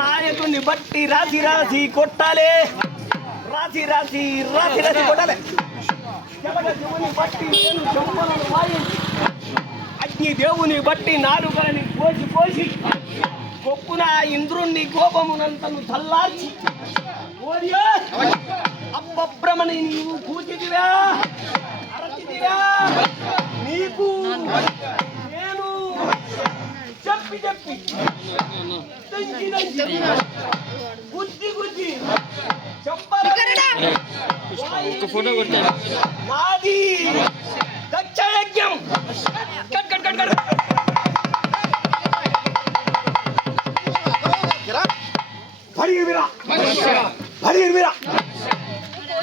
నాయకుని బట్టి రాసి రాసి కొట్టాలి, రాసి రాసి రాసి రాసి కొట్టాలి. శివుని బట్టి చెంపలను వాయించి, అగ్ని దేవుని బట్టి నాలుకలని కోసి కోసి, గొప్పున ఇంద్రుణ్ణి కోపమునంతను చల్లార్చి, అబ్బబ్రమని నీవు కూచిదివా అరచిదివా, నీకు నేను చెప్పి చెప్పి దంచి దంచి గుద్ది గుద్ది మాది దక్ష యజ్ఞం. కట్ కట్ కట్ కట్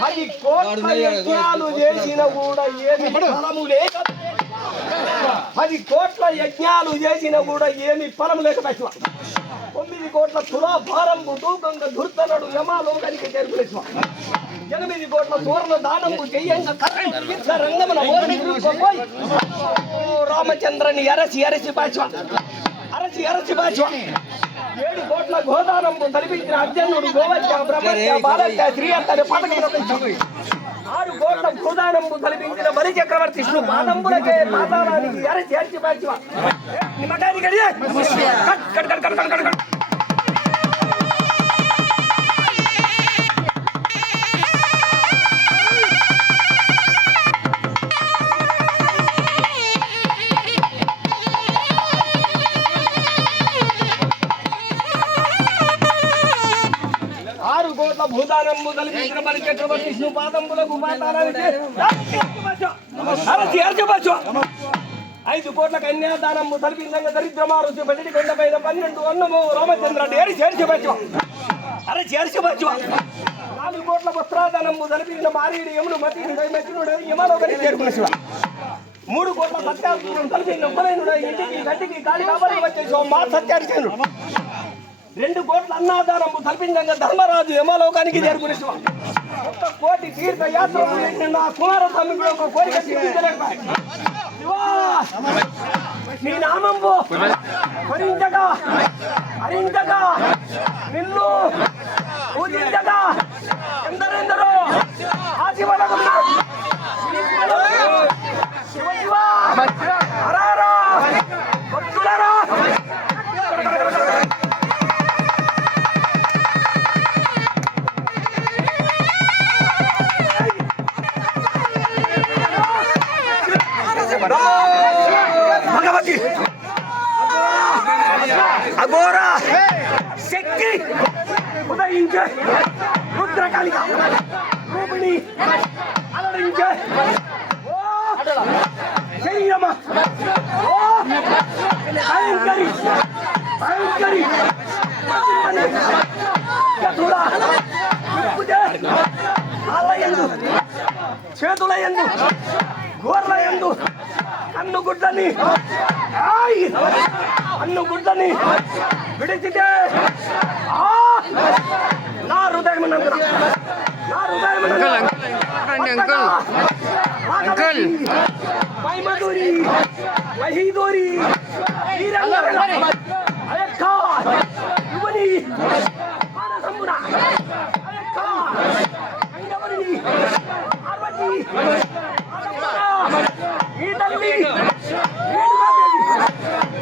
అది కోట్ల యజ్ఞాలు చేసిన కూడా ఏమి ఫలము లేక, 10 కోట్ల యజ్ఞాలు చేసిన కూడా ఏమి ఫలము లేక పశువ. 9 కోట్ల తులాభారంబు దూకంగా దుర్తనడు యమాలోకానికి చేరుకునేశ్వ. 8 కోట్ల సువర్ణ దానంబు చెయ్యంగా రంగమున ఓడిపోయి రామచంద్రని అరసి అరసి పశువ, అరసి అరసి పశువ. 7 కోట్ల గోదానంబు తలిపించిన అర్జునుడు గోవత్య బ్రహ్మత్య బాలత్య శ్రీ అంతని పథకం. 6 కోట్ల భూదానంబు తలిపించిన బలి చక్రవర్తి విష్ణు పాదంబులకే పాతాళానికి అరచి అరచి పశువ. నిమ్మకాయని కడిగే cut cut cut cut cut cut. 6 కోట్ల భూదానంబు తలిపించిన బలి చక్రవర్తి విష్ణు పాదంబులకు పాతాళానికి అరచి అరచి పశువ. 5 కోట్ల కన్యాదానంబు తలిపించంగా దరిద్రమారుతి బెడిడి కొండపైన 12 అన్నము రామచంద్ర అరచి అరచి పశువ, అరచి అరచి పశువ. 4 కోట్ల వస్త్రాదానంబు తలిపించిన మారీడి యముడు మతినుడు యమలోకానికి చేరుకున్న శివ. 3 కోట్ల సత్యార్థులను తలిపించిన ఉప్పలైనుడు ఇంటికి గంటికి కాలి కాపరికి వచ్చేసి మా సత్యార్థులు. 2 కోట్ల అన్నాదానంబు తల్పించంగా ధర్మరాజు యమలోకానికి చేరుకునే శివ. 1 కోటి తీర్థయాత్రలు నా కుమారస్వామి కూడా ఒక కోరిక తీర్చలేకపోయాడు. శివా నీ నామంబు హరించగా హరించగా నిన్ను పూజించగా ఎందరెందరో ఆశీర్వాదమున్నారు. శివ శివ హరారా భక్తులారా భగవతి అఘోర శక్తి ఉదయించే రుద్రకాళిక రూపిణి అలరించే శరీరమ భయంకరి భయంకరి చేతుల ఎందు గోర్ల ఎందు అన్నుగుడ్డని అన్నుగుడ్డని విడిచితే నా హృదయం నా హృదయం మైమధురి మహీధురి యువని మానసంబున పార్వతి ఈ తల్లి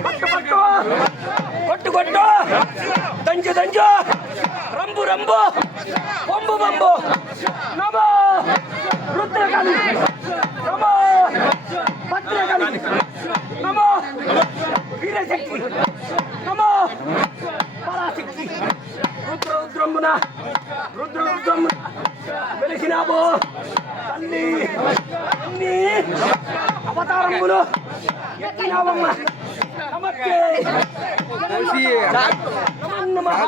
పట్టు పట్టు కొట్టు కొట్టు దంచు దంచు రంబు రంబు బొంబు బొంబు నమో రుద్రకాళి నమో భద్రకాళి నమో వీరశక్తి నమో పరాశక్తి. రుద్రమున రుద్రమున వెలిసినాబో తల్లి అన్ని అవతారములు ఎత్తినావమ్మ. నమస్తే నమో నమః.